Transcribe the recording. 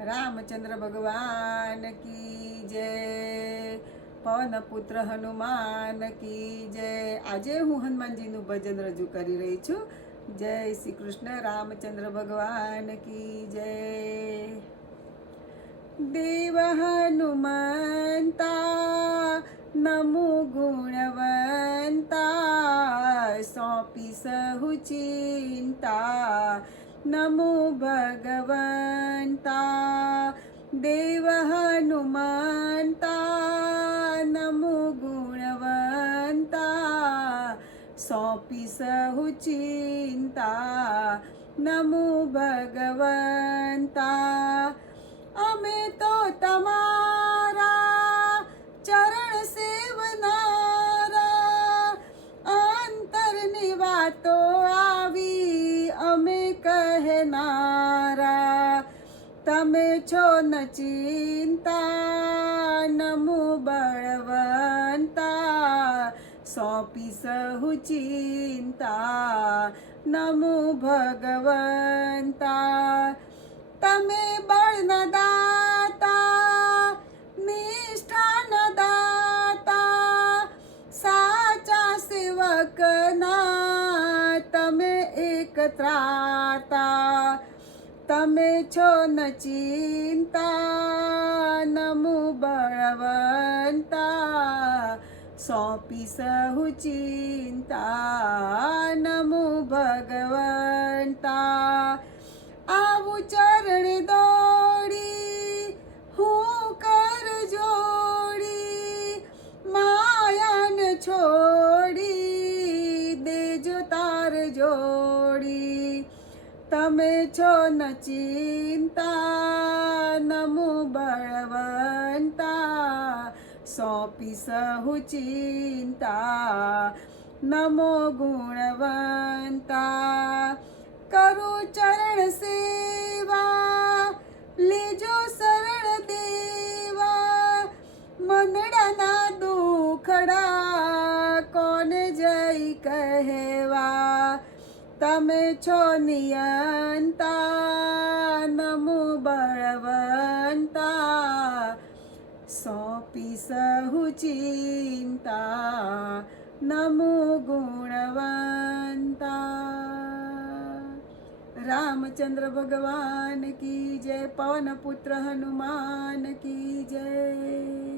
रामचंद्र भगवान की जय। पवन पुत्र हनुमान की जय। આજે હું હનુમાનજીનું ભજન રજૂ કરી રહી છું। જય શ્રી કૃષ્ણ। રામચંદ્ર ભગવાન की जय। देव हनुमंता नमो गुणवंता सौंपी सहु चिंता नमो भगवंता। देव हनुमंता नमो गुणवंता सौंपी सहु चिंता नमो भगवंता। अमे तो तमारा चरण सेवनारा अंतरनी वातो आवी अमे कहनारा। तमे छो न चिंता नमो बलवंता सौंपी सहु चिंता नमो भगवंता। तमे बळ न दाता निष्ठा न दाता साचा सेवकना तमे एक त्राता। तमे छो न चिंता नमो बळवंता सौंपी सहु चिंता नमो भगवंता। आवु चरण दौड़ी हूँ कर जोड़ी मायान छोड़ी देजो तार जोड़ी। तमे छो न चिंता नमो बलवंता सौंपी सहु चिंता नमो गुणवंता। करो चरण सेवा लेजो शरण देवा मनड़ा ना दुखड़ा कौन जय कहवा। तमे छो नियंता नमो बलवंता सौंपी सहु चिंता नमो गुणवंता। रामचंद्र भगवान की जय। पवन पुत्र हनुमान की जय।